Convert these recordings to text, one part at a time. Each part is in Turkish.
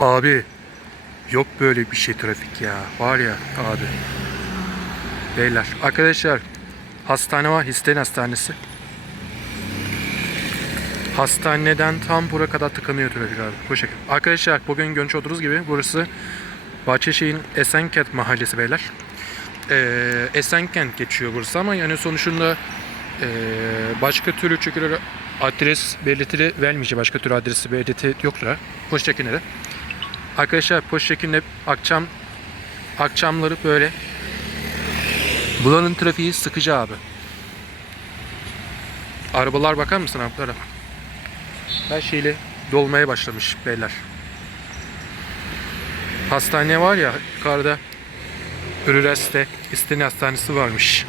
Abi yok böyle bir şey trafik ya. Var ya abi. Beyler arkadaşlar hastane var Histen Hastanesi. Hastaneden tam buraya kadar tıkanıyor trafik abi. Bu şekilde. Arkadaşlar bugün görmüş olduğunuz gibi burası Bahçeşehir'in Esenkent mahallesi beyler. Ee, Esenkent geçiyor burası ama yani sonuçunda ee, başka türlü çünkü adres belirtili vermeyecek. Başka türlü adresi belirti yoktur. Poştekinde de. Arkadaşlar Poştekinde akşam akşamları böyle buranın trafiği sıkıcı abi. Arabalar bakar mısın ablara? Her şeyle dolmaya başlamış beyler. Hastane var ya yukarıda Üniversite İsteni Hastanesi varmış.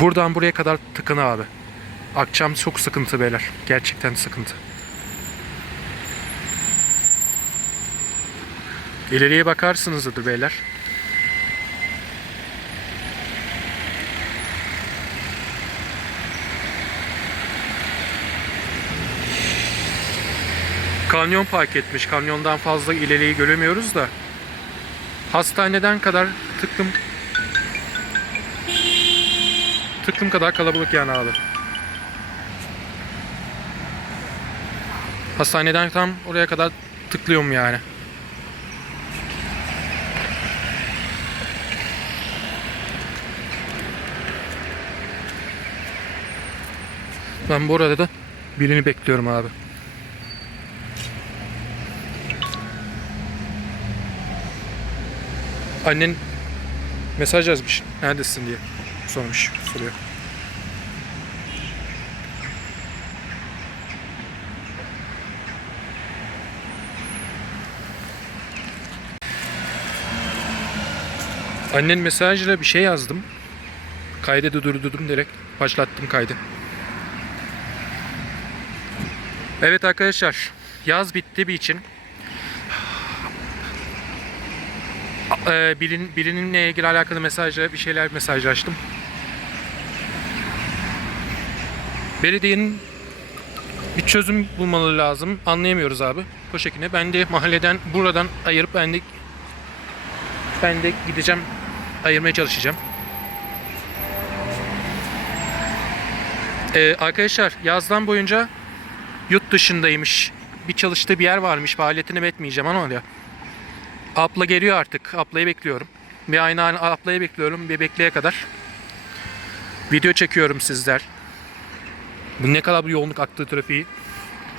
Buradan buraya kadar tıkın abi. Akşam çok sıkıntı beyler. Gerçekten sıkıntı. İleriye bakarsınızdır beyler. Kanyon park etmiş. Kanyondan fazla ileriyi göremiyoruz da. Hastaneden kadar tıklım tıklım kadar kalabalık yani abi. Hastaneden tam oraya kadar tıklıyorum yani. Ben bu arada da birini bekliyorum abi. Annen mesaj yazmış. Neredesin diye sormuş, soruyor. Annen mesajla bir şey yazdım. Kaydı durdurdum direkt. Başlattım kaydı. Evet arkadaşlar. Yaz bitti bir için. Ee, birin, birininle ilgili alakalı mesajla bir şeyler mesajlaştım. Belediyenin bir çözüm bulmaları lazım. Anlayamıyoruz abi. Bu şekilde. Ben de mahalleden buradan ayırıp ben de ben de gideceğim ayırmaya çalışacağım. Ee, arkadaşlar yazdan boyunca yurt dışındaymış. Bir çalıştığı bir yer varmış. Faaliyetini etmeyeceğim ama ya. Abla geliyor artık. Ablayı bekliyorum. Bir aynı ablayı bekliyorum. Bir bekleye kadar. Video çekiyorum sizler. Bu ne kadar bir yoğunluk aktığı trafiği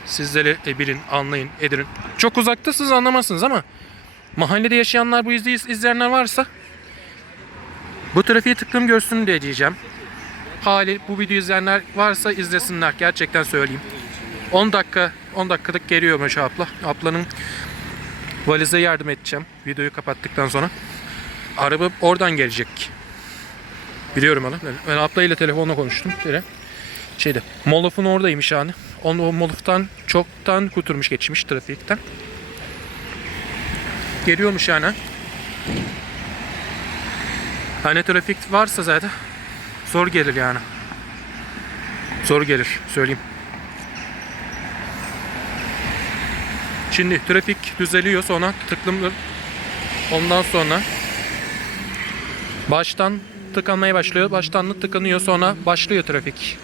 sizlere e, bilin, anlayın, edin. Çok uzakta siz anlamazsınız ama mahallede yaşayanlar bu izleyi izleyenler varsa bu trafiği tıklım görsün diye diyeceğim. Hali bu video izleyenler varsa izlesinler. Gerçekten söyleyeyim. 10 dakika 10 dakikalık geliyormuş abla. Ablanın valize yardım edeceğim. Videoyu kapattıktan sonra. Araba oradan gelecek. Biliyorum onu. Ben ablayla telefonla konuştum. Böyle. Şeyde. Molof'un oradaymış yani. Onu o Molof'tan çoktan kurtulmuş geçmiş trafikten. Geliyormuş yani. Hani trafik varsa zaten zor gelir yani. Zor gelir söyleyeyim. Şimdi trafik düzeliyor sonra tıklım ondan sonra baştan tıkanmaya başlıyor. Baştan tıkanıyor sonra başlıyor trafik.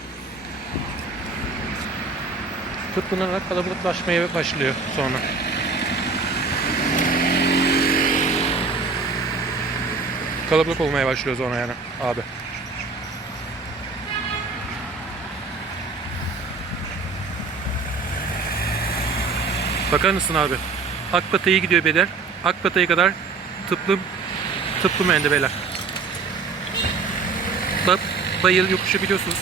Tıklanarak kalabalıklaşmaya başlıyor sonra. Kalabalık olmaya başlıyor sonra yani abi. Bakar mısın abi? Akbatay'a gidiyor beyler. Akbatay'a kadar tıplım tıplım ende beyler. Bak bayıl yokuşu biliyorsunuz.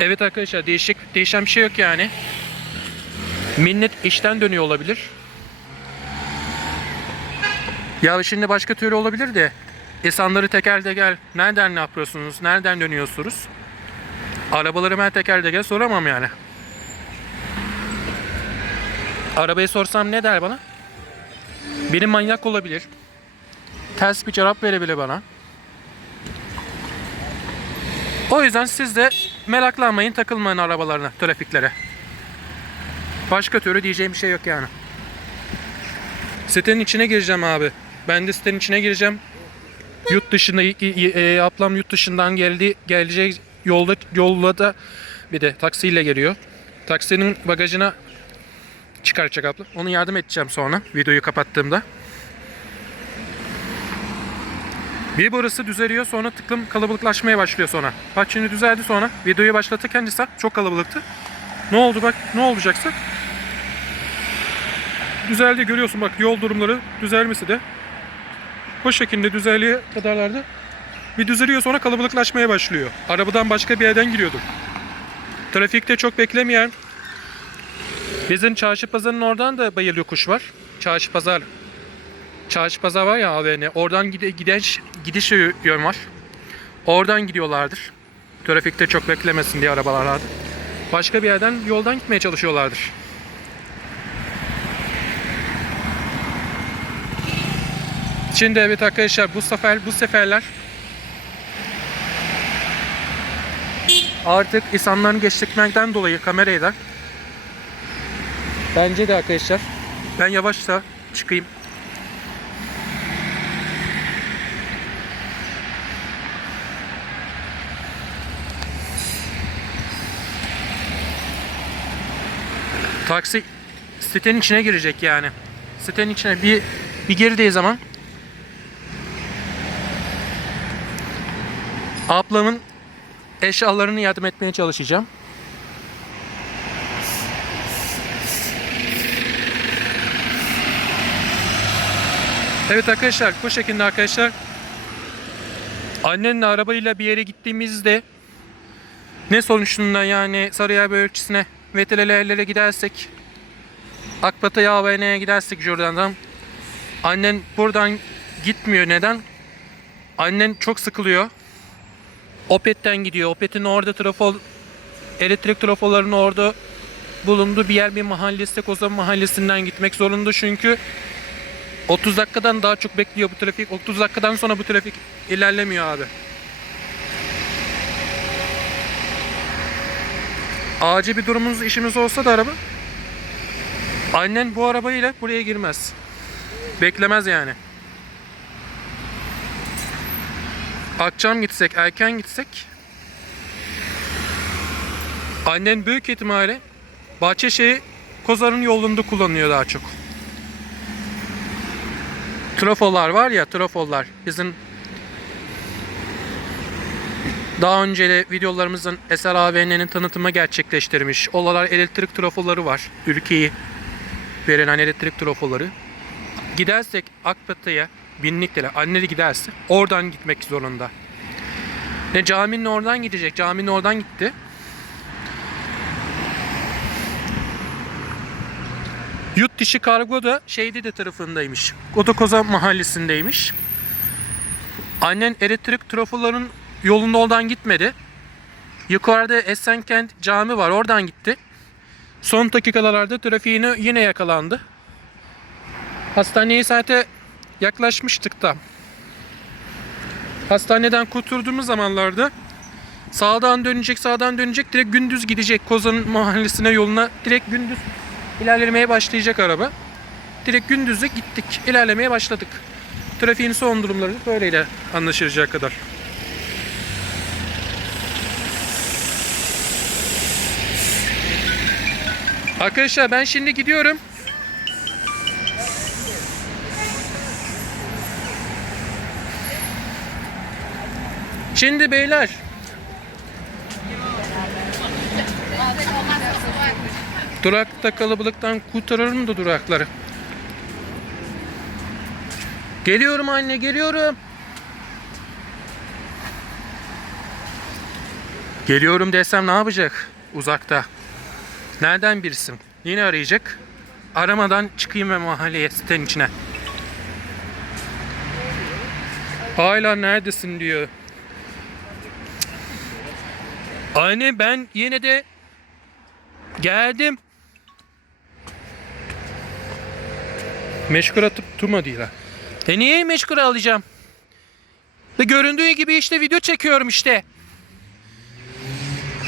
Evet arkadaşlar değişik değişen bir şey yok yani. Millet işten dönüyor olabilir. Ya şimdi başka türlü olabilir de insanları teker teker nereden ne yapıyorsunuz, nereden dönüyorsunuz? Arabaları ben teker teker soramam yani. Arabayı sorsam ne der bana? Benim manyak olabilir. Ters bir cevap verebilir bana. O yüzden siz de meraklanmayın, takılmayın arabalarına, trafiklere. Başka türlü diyeceğim bir şey yok yani. Sitenin içine gireceğim abi. Ben de sitenin içine gireceğim. Yurt dışında e, ablam yurt dışından geldi gelecek yolda yolda da bir de taksiyle geliyor. Taksinin bagajına çıkaracak abla. Onu yardım edeceğim sonra videoyu kapattığımda. Bir burası düzeliyor sonra tıklım kalabalıklaşmaya başlıyor sonra. Bak şimdi düzeldi sonra videoyu başlatırken ise çok kalabalıktı. Ne oldu bak ne olacaksa. Düzeldi görüyorsun bak yol durumları düzelmesi de. Bu şekilde düzelliğe kadarlarda bir düzeliyor sonra kalabalıklaşmaya başlıyor. Arabadan başka bir yerden giriyordum. Trafikte çok beklemeyen bizim çarşı pazarının oradan da bayır yokuş var. Çarşı pazar Çarşı pazar var ya AVM. Oradan gide, giden gidiş yö- yön var. Oradan gidiyorlardır. Trafikte çok beklemesin diye arabalar Başka bir yerden yoldan gitmeye çalışıyorlardır. Şimdi evet arkadaşlar bu sefer bu seferler artık insanların geçtikmekten dolayı kamerayı da bence de arkadaşlar ben yavaşça çıkayım. Taksi sitenin içine girecek yani. Sitenin içine bir bir girdiği zaman ablamın eşyalarını yardım etmeye çalışacağım. Evet arkadaşlar bu şekilde arkadaşlar annenle arabayla bir yere gittiğimizde ne sonuçunda yani Sarıyer bölgesine veterinerlere gidersek Akbatı AVN'ye gidersek Jordan'dan annen buradan gitmiyor. Neden? Annen çok sıkılıyor. Opet'ten gidiyor. Opet'in orada trafo elektrik trafolarının orada bulunduğu bir yer bir mahallesi Kozan mahallesinden gitmek zorunda çünkü 30 dakikadan daha çok bekliyor bu trafik. 30 dakikadan sonra bu trafik ilerlemiyor abi. acil bir durumumuz işimiz olsa da araba annen bu arabayla buraya girmez. Beklemez yani. Akşam gitsek, erken gitsek annen büyük ihtimalle Bahçeşehir Kozar'ın yolunda kullanıyor daha çok. Trafolar var ya, trafolar. Bizim daha önce de videolarımızın Eser AVN'nin tanıtımı gerçekleştirmiş. Olalar elektrik trafoları var. Ülkeyi veren elektrik trafoları. Gidersek Akbatı'ya binlik lira anneli giderse oradan gitmek zorunda. Ne caminin oradan gidecek. Caminin oradan gitti. Yurt dışı kargo da şeydi de tarafındaymış. Otokoza mahallesindeymiş. Annen elektrik trafoların yolunda oradan gitmedi. Yukarıda Esenkent cami var oradan gitti. Son dakikalarda trafiğine yine yakalandı. Hastaneye zaten yaklaşmıştık da. Hastaneden kurtulduğumuz zamanlarda sağdan dönecek sağdan dönecek direkt gündüz gidecek Kozan mahallesine yoluna direkt gündüz ilerlemeye başlayacak araba. Direkt gündüzde gittik ilerlemeye başladık. Trafiğin son durumları böyleyle anlaşılacağı kadar. Arkadaşlar ben şimdi gidiyorum. Şimdi beyler. Durakta kalabalıktan kurtarırım da durakları. Geliyorum anne geliyorum. Geliyorum desem ne yapacak uzakta? Nereden birisin? Yine arayacak. Aramadan çıkayım ve mahalleye sitenin içine. Hala neredesin diyor. Anne ben yine de geldim. Meşgul atıp durma diyorlar. E niye meşgul alacağım? Ve göründüğü gibi işte video çekiyorum işte.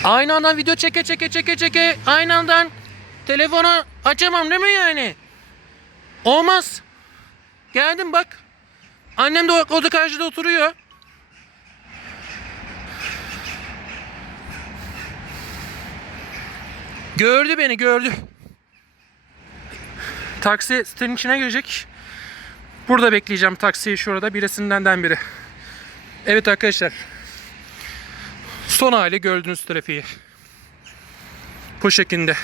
Aynı anda video çeke çeke çeke çeke aynı anda telefonu açamam değil mi yani? Olmaz. Geldim bak. Annem de o, o da karşıda oturuyor. Gördü beni gördü. Taksi sitenin içine girecek. Burada bekleyeceğim taksiyi şurada birisinden biri. Evet arkadaşlar. Son hali gördüğünüz trafiği. Bu şekilde.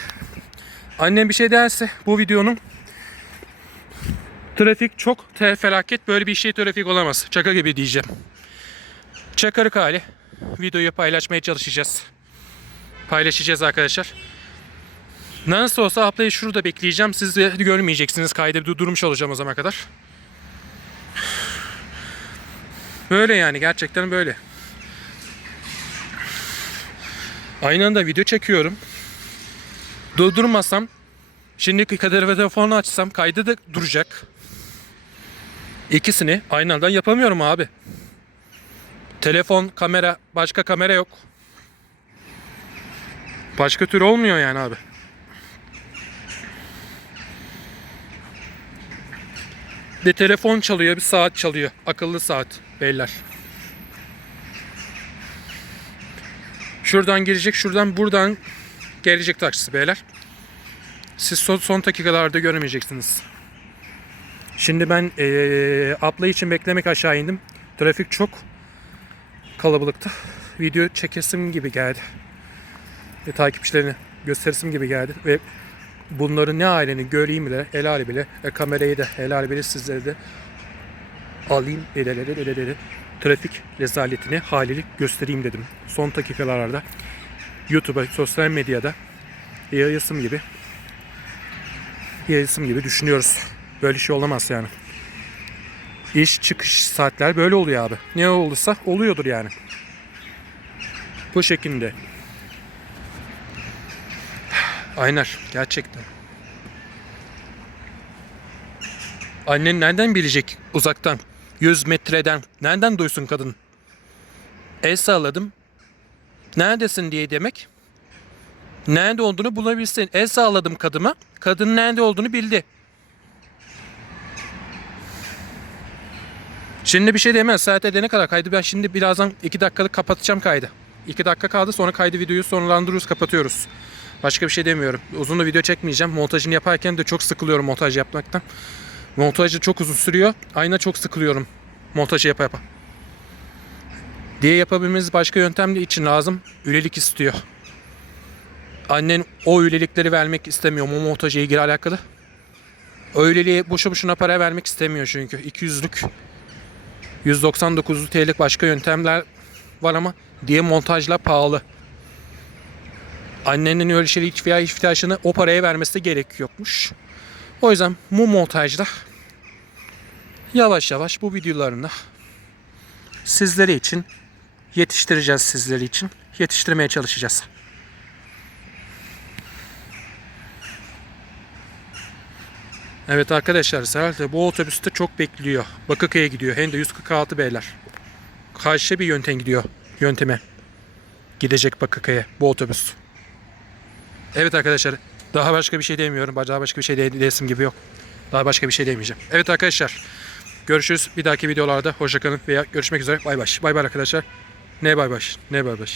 Annem bir şey derse bu videonun trafik çok te- felaket böyle bir şey trafik olamaz. Çaka gibi diyeceğim. Çakarık hali. Videoyu paylaşmaya çalışacağız. Paylaşacağız arkadaşlar. Nasıl olsa ablayı şurada bekleyeceğim. Siz de görmeyeceksiniz. Kaydı durmuş olacağım o zamana kadar. Böyle yani gerçekten böyle. Aynı anda video çekiyorum. Durdurmasam şimdi kadar ve telefonu açsam kaydı da duracak. İkisini aynı anda yapamıyorum abi. Telefon, kamera, başka kamera yok. Başka tür olmuyor yani abi. Bir telefon çalıyor, bir saat çalıyor. Akıllı saat beyler. Şuradan girecek, şuradan buradan gelecek taksi beyler. Siz son, son dakikalarda göremeyeceksiniz. Şimdi ben eee abla için beklemek aşağı indim. Trafik çok kalabalıktı. Video çekesim gibi geldi. Ve takipçilerini gösterisim gibi geldi. Ve bunların ne halini göreyim bile, el hali bile, e, kamerayı da el hali bile sizlere de alayım, ele ele ele ele ele. trafik rezaletini halini göstereyim dedim. Son dakikalarda YouTube'a, sosyal medyada yayılsın gibi yayılsın gibi düşünüyoruz. Böyle şey olamaz yani. İş çıkış saatler böyle oluyor abi. Ne olursa oluyordur yani. Bu şekilde. Aynar gerçekten. Annen nereden bilecek uzaktan? 100 metreden. Nereden duysun kadın? El sağladım. Neredesin diye demek. Nerede olduğunu bulabilsin. El sağladım kadıma. Kadın nerede olduğunu bildi. Şimdi bir şey demez. Saat edene kadar kaydı. Ben şimdi birazdan 2 dakikalık kapatacağım kaydı. 2 dakika kaldı sonra kaydı videoyu sonlandırıyoruz kapatıyoruz. Başka bir şey demiyorum. Uzun da video çekmeyeceğim. Montajını yaparken de çok sıkılıyorum montaj yapmaktan. Montajı çok uzun sürüyor. Ayna çok sıkılıyorum montajı yapa yapa. Diye yapabilmemiz başka yöntem için lazım. Ülelik istiyor. Annen o üyelikleri vermek istemiyor. O montajla ilgili alakalı. Öyleliğe boşu boşuna para vermek istemiyor çünkü. 200'lük 199 TL'lik başka yöntemler var ama diye montajla pahalı. Annenin öyle veya ihtiyaçını o paraya vermesi gerek yokmuş. O yüzden bu montajda yavaş yavaş bu videolarını sizleri için yetiştireceğiz sizleri için. Yetiştirmeye çalışacağız. Evet arkadaşlar Serhat bu otobüste çok bekliyor. Bakırköy'e gidiyor. Hem de 146 beyler. Karşı bir yöntem gidiyor. Yönteme. Gidecek Bakırköy'e bu otobüs. Evet arkadaşlar. Daha başka bir şey demiyorum. Daha başka bir şey de desim gibi yok. Daha başka bir şey demeyeceğim. Evet arkadaşlar. Görüşürüz bir dahaki videolarda. Hoşçakalın veya görüşmek üzere. Bay bay. Bay bay arkadaşlar. Ne bay bay. Ne bay bay.